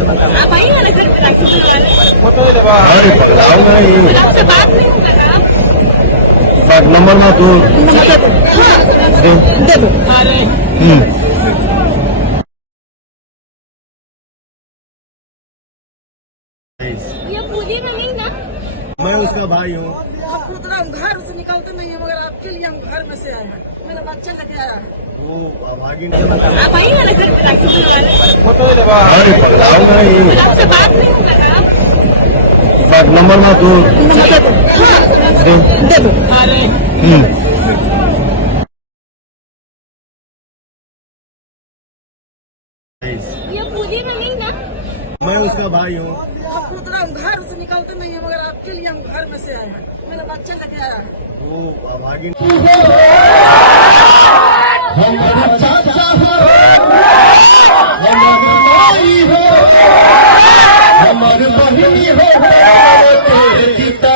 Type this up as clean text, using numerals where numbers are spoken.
आप आइए वाले घर पे राखी अरे बताओ ना ये आपसे बात नहीं होगा ना नंबर ना तू दे दो ये पूरी में नहीं ना मैं उसका भाई हूँ। आपको तो हम घर से निकलते नहीं है, मगर आपके लिए हम घर में से आए हैं। मेरा बच्चा लेके आया है। वो भागी आप आइए वाले घर पे राखी अरे बताओ ना ये आपसे बात नहीं होगा ना नंबर ना तू दे दो ये पूरी में नहीं ना मैं उसका भाई हूँ। आपको तो हम घर से निकलते नहीं है, मगर आपके लिए हम घर में से आए हैं। मेरा बच्चा लेके आया है। वो भागी हमारे चाचा हो, हमारे माई हो, हमारे बहिनी हो, तेरे पिता